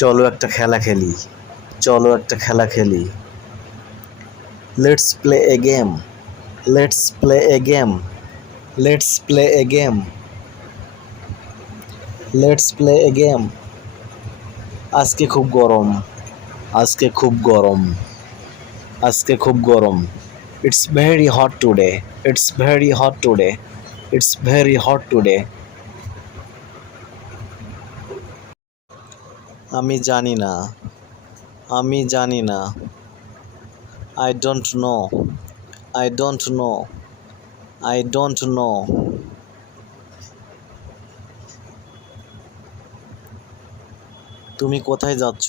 চলো একটা খেলা খেলি, চলো একটা খেলা খেলি। Let's play a game, let's play a game, let's play a game, let's play a game. আজকে খুব গরম, আজকে খুব গরম, আজকে খুব গরম। It's very hot today, it's very hot today, it's very hot today. আমি জানি না, আমি জানি না। I don't know, I don't know, I don't know. তুমি কোথায় যাচ্ছ,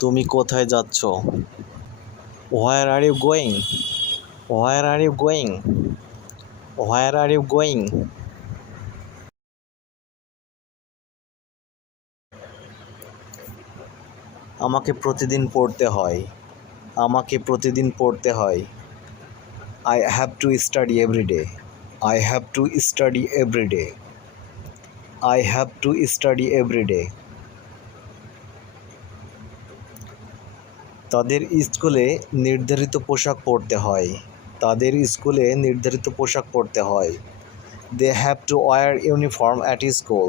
তুমি কোথায় যাচ্ছ? Where are you going, where are you going, where are you going. আমাকে প্রতিদিন পড়তে হয়, আমাকে প্রতিদিন পড়তে হয়। I have to study everyday, I have to study everyday, I have to study everyday. তাদের স্কুলে নির্ধারিত পোশাক পরতে হয়, তাদের স্কুলে নির্ধারিত পোশাক পরতে হয়। They have to wear uniform at school,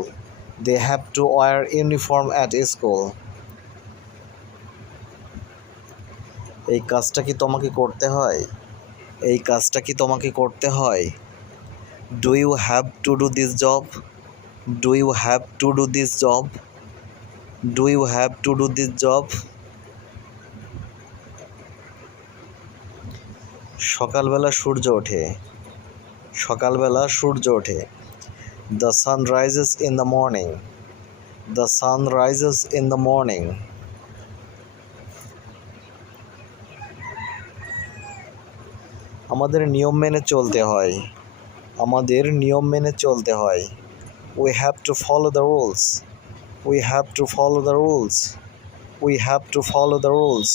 they have to wear uniform at school. এই কাজটা কি তোমাকে করতে হয়, এই কাজটা কি তোমাকে করতে হয়? Do you have to do this job, do you have to do this job, do you have to do this job. সকালবেলা সূর্য ওঠে, সকালবেলা সূর্য ওঠে। The sun rises in the morning, the sun rises in the morning. আমাদের নিয়ম মেনে চলতে হয়, আমাদের নিয়ম মেনে চলতে হয়। We have to follow the rules, we have to follow the rules, we have to follow the rules.